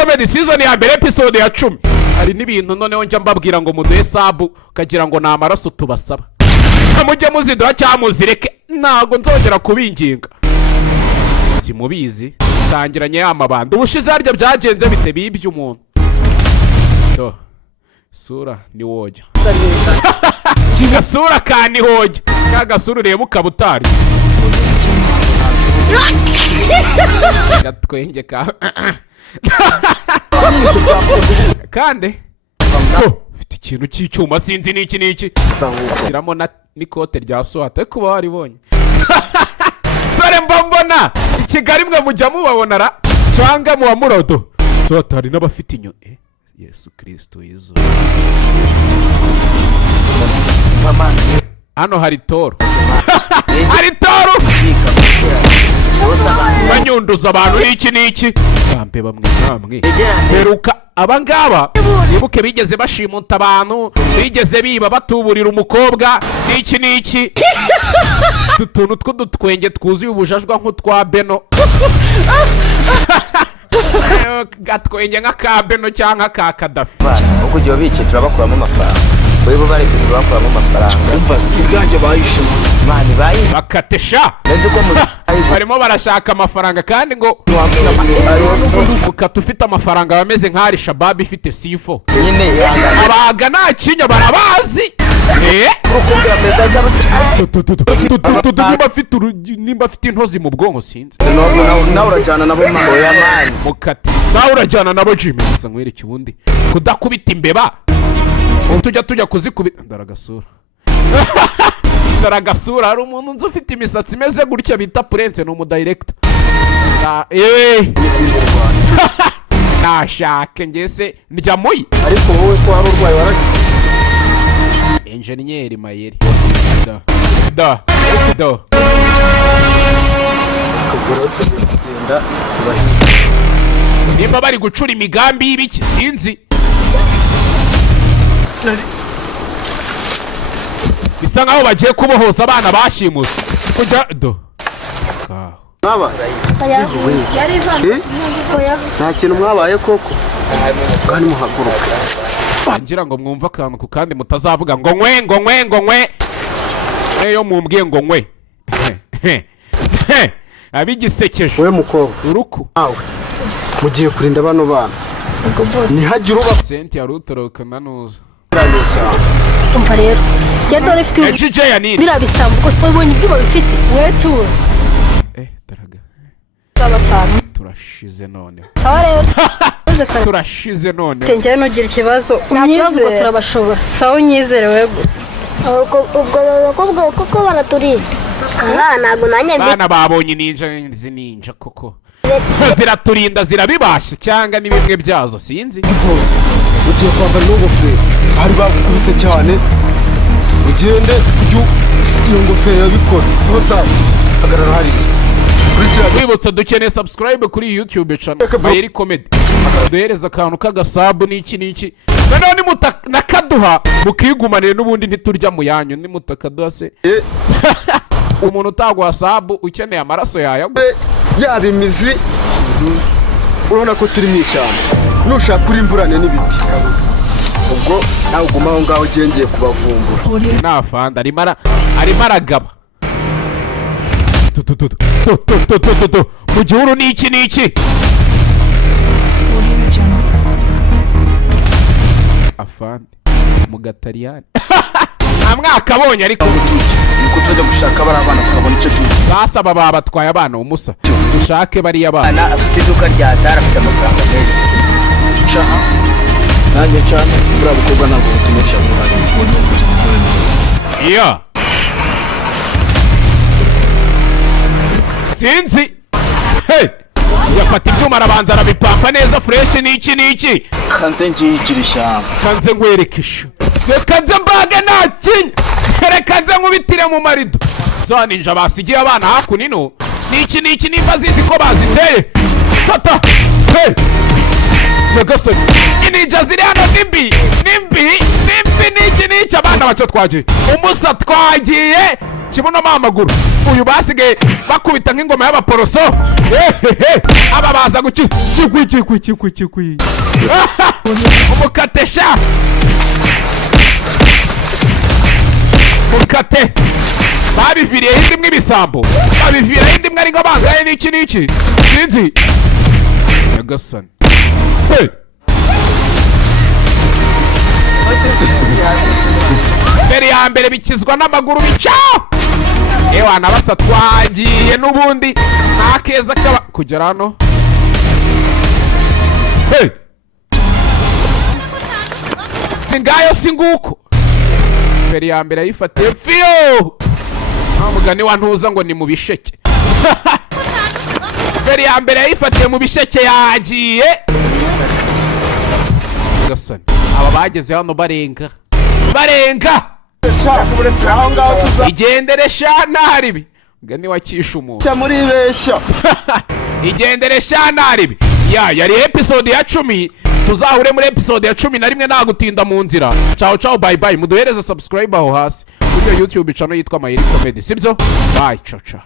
Comedy season ya mbere episode ya 10 hari n'ibintu noneho njya mbabwira ngo muduhe sabu kagira ngo na amaraso tubasaba mujye muziduha cyamuzireke ntago nzongera kubinginga simubizi tangiranye amabanda ubushize harya byagenze bite bibye umuntu to sura ni woja kigasura kani hoja kagasura ureba ukabutari gatwenge ka kandi ufite ikintu cy'icyuma sinzi n'iki kiramo na nikote rya swata kuba waribonye sore mbona Kigali mwe mujya mubabona ra cyangwa mu wamurodo swata hari n'abafite inyo Yesu Kristo yizo hano hari toro hari toro banyunduza abantu n'iki bambe bamwe peruka abangaba nibuke bigeze bashimuta abantu bigeze biba batuburira umukobwa n'iki tutuntu tw'udutwenge twuzuye ubujajwa nk'utwa Beno gatwenge nka Beno cyangwa ka Kadafi uko giye bice turabakuramo amafaranga webo bareke turabakuramo amafaranga umva siganje bayishe mani bayi bakatesha nzi ko barimo barashaka amafaranga kandi ngo ukatufite amafaranga bameze nk'ari Shabab ifite sifo nyine abaga nta kinya barabazi urukumbira meza nimba afite intozi mu bwonko sinzi nawe urajyana nabo oya mani mukati nawe urajyana nabo Jimmy gusa nkwereke ubundi kudakubita imbeba tujya kuzikubita ndaragasura hari umuntu nzi ufite imisatsi imeze gutya bita Prince ni umudirector nashake ngese ndya muyi ariko wowe ko hari urwaye waraki engineer Mayeri da nimba bari gucura imigambi y'ibiki sinzi bisa nkaho bagiye kubohoza abana bashimuse kujya baba nta kintu mwabaye koko kandi muhaguruka ngira ngo mwumva akantu ku kandi mutazavuga ngo nkwe eyo mumbwiye ngo nkwe abigisekeje we mukobwa uruku mugiye kurinda bano bana ntihagire uba senti ya rutoroka nanuza umva rero genda urifite DJ ya nini birabisamba gusa wabonye ibyo bifite we tuzi daraga abatanu turashize none sawa rero turashize none tengera nugira ikibazo nyakibazo ko turabashobora sawa unyizere we gusa ubwo koko baraturinda ntabwo nanjye bana babonye ninja koko ziraturinda zirabibasha cyangwa ni bimwe byazo sinzi ugiye kwambara n'ingofero bari bagukubise cyane ugende iyo ngofero yabikora bose hagarara hariya wibutsa dukeneye subscribe kuri YouTube channel Mayeri Comedy duhereza akantu k'agasabu n'iki noneho nakaduha mukigumanire n'ubundi ntiturya mu yanyu nimutakaduha se umuntu utagwa sabu ukeneye amaraso yayagwa yaba imizi urabona ko turi mu ishyamba nushaka kurimburane n'ibiti ubwo nawe uguma aho ngaho ugengeye kubavumbura nafanda arimo aragaba mu gihuru n'iki afande mu gatariyani nta mwaka abonye ariko nuko tujya gushaka bari abana tukabona icyo tuzi sasa baba batwaye abana umusa dushake bariya bana afite iduka rya Tara afite amafaranga menshi caha nanjye cyane buriya bukobwa ntabwo butumisha buhari iya sinzi yafata ibyuma arabanza arabipampa neza fresh n'iki kanze ngiyigira ishyamba kanze nkwerekesha reka nze mbaga nakinya reka nze nkubitire mu marido za ninja basigiye abana hakunino n'iki nimba zizi ko baziteye fata nyagasani ninja ziri hano nimbi n'iki abana bacyo twagiye umusa twagiye kibuno amaguru. Uyu basigaye bakubita nk'ingoma y'abaporoso. Aba baza kikwi. Umukatesha. Mukate. Babiviriye hindi mwe ibisambo. Babivira hindi mwe ari ngo bangaye n'iki. Sinzi. Nyagasani. Hey. Mbere ya mbere bikizwa n'amaguru bica. Ewa nabasa twagiye n'ubundi nakeza kaba kugera hano. Hey. Singayo singuko. Mbere ya mbere yifatiye pfiyo. Mugani wa ntuza ngo ni mu bisheke. Mbere ya mbere yifatiye mu bisheke yagiye. Gasani. Aba bageze hano barenga. Igendere shanaribi. Mugani wa kisha umuntu. Cya muri besha. Igendere shanaribi. Yari episode ya 10. Tuzahure muri episode ya 11 nta gutinda mu nzira. Ciao bye bye. Muduhereze subscribe aho hasi. Kuri YouTube channel yitwa Mayeri Comedy. Sibyo? Bye ciao.